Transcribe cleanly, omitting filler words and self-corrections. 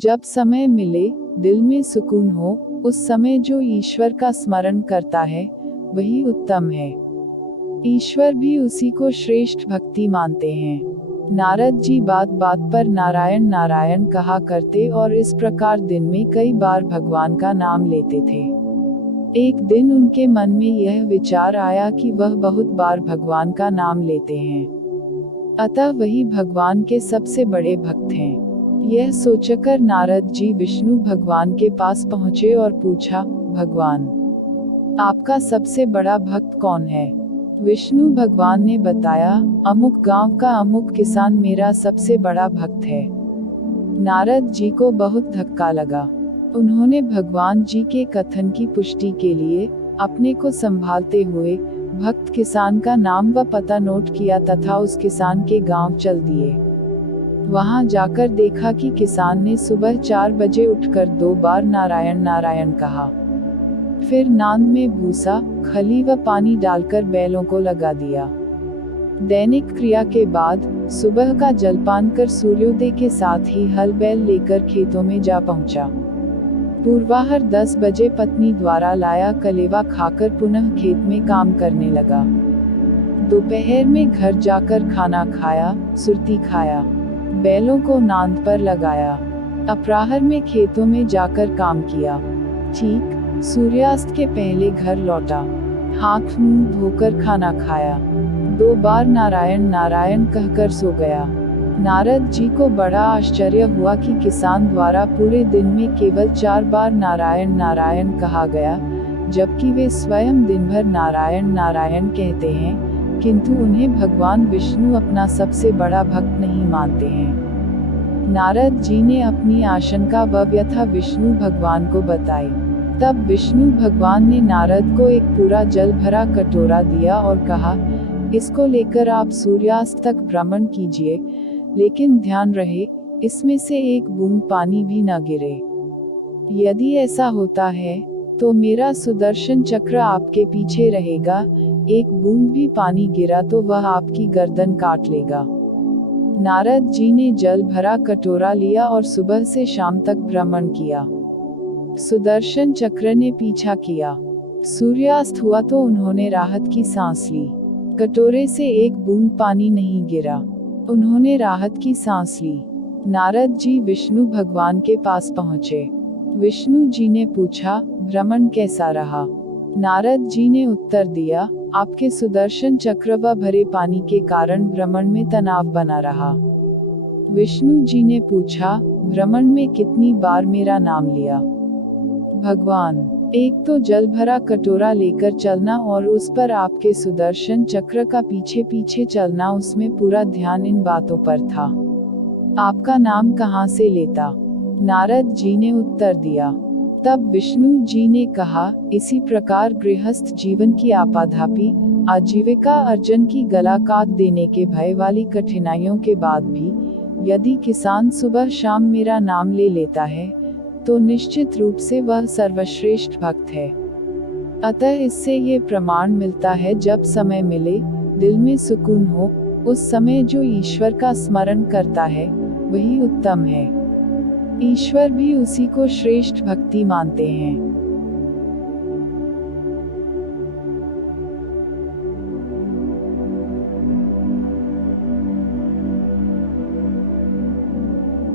जब समय मिले, दिल में सुकून हो, उस समय जो ईश्वर का स्मरण करता है वही उत्तम है। ईश्वर भी उसी को श्रेष्ठ भक्ति मानते हैं। नारद जी बात बात पर नारायण नारायण कहा करते और इस प्रकार दिन में कई बार भगवान का नाम लेते थे। एक दिन उनके मन में यह विचार आया कि वह बहुत बार भगवान का नाम लेते हैं, अतः वही भगवान के सबसे बड़े भक्त हैं। यह सोचकर नारद जी विष्णु भगवान के पास पहुँचे और पूछा, भगवान, आपका सबसे बड़ा भक्त कौन है? विष्णु भगवान ने बताया, अमुक गांव का अमुक किसान मेरा सबसे बड़ा भक्त है। नारद जी को बहुत धक्का लगा। उन्होंने भगवान जी के कथन की पुष्टि के लिए अपने को संभालते हुए भक्त किसान का नाम व पता नोट किया तथा उस किसान के गांव चल दिए। वहां जाकर देखा कि किसान ने सुबह 4 बजे उठकर 2 बार नारायण नारायण कहा। फिर नांद में भूसा, खली व पानी डालकर बैलों को लगा दिया। दैनिक क्रिया के बाद सुबह का जलपान कर सूर्योदय के साथ ही हल बैल लेकर खेतों में जा पहुंचा। पूर्वाहर 10 बजे पत्नी द्वारा लाया कलेवा खाकर पुनः खेत में काम करने लगा। दोपहर में घर जाकर खाना खाया, सुरती खाया, बैलों को नांद पर लगाया। अपराह्न में खेतों में जाकर काम किया। ठीक सूर्यास्त के पहले घर लौटा, हाथ मुंह धोकर खाना खाया, 2 बार नारायण नारायण कहकर सो गया। नारद जी को बड़ा आश्चर्य हुआ कि किसान द्वारा पूरे दिन में केवल 4 बार नारायण नारायण कहा गया, जबकि वे स्वयं दिन भर नारायण नारायण कहते हैं, किंतु उन्हें भगवान विष्णु अपना सबसे बड़ा भक्त नहीं मानते हैं। नारद जी ने अपनी आशंका व व्यथा विष्णु भगवान को बताई। तब विष्णु भगवान ने नारद को एक पूरा जल भरा कटोरा दिया और कहा, इसको लेकर आप सूर्यास्त तक भ्रमण कीजिए, लेकिन ध्यान रहे इसमें से एक बूंद पानी भी न गिरे। यदि ऐसा होता है तो मेरा सुदर्शन चक्र आपके पीछे रहेगा, एक बूंद भी पानी गिरा तो वह आपकी गर्दन काट लेगा। नारद जी ने जल भरा कटोरा लिया और सुबह से शाम तक भ्रमण किया। सुदर्शन चक्र ने पीछा किया। सूर्यास्त हुआ तो उन्होंने राहत की सांस ली। कटोरे से एक बूंद पानी नहीं गिरा। उन्होंने राहत की सांस ली। नारद जी विष्णु भगवान के पास पहुँचे। विष्णु जी ने पूछा, भ्रमण कैसा रहा? नारद जी ने उत्तर दिया, आपके सुदर्शन चक्र व भरे पानी के कारण भ्रमण में तनाव बना रहा। विष्णु जी ने पूछा, भ्रमण में कितनी बार मेरा नाम लिया? भगवान, एक तो जल भरा कटोरा लेकर चलना और उस पर आपके सुदर्शन चक्र का पीछे पीछे चलना, उसमें पूरा ध्यान इन बातों पर था। आपका नाम कहाँ से लेता? नारद जी ने उत्तर दिया। तब विष्णु जी ने कहा, इसी प्रकार गृहस्थ जीवन की आपाधापी आजीविका अर्जन की गला काट देने के भय वाली कठिनाइयों के बाद भी यदि किसान सुबह शाम मेरा नाम ले लेता है तो निश्चित रूप से वह सर्वश्रेष्ठ भक्त है। अतः इससे ये प्रमाण मिलता है, जब समय मिले, दिल में सुकून हो, उस समय जो ईश्वर का स्मरण करता है वही उत्तम है। ईश्वर भी उसी को श्रेष्ठ भक्ति मानते हैं।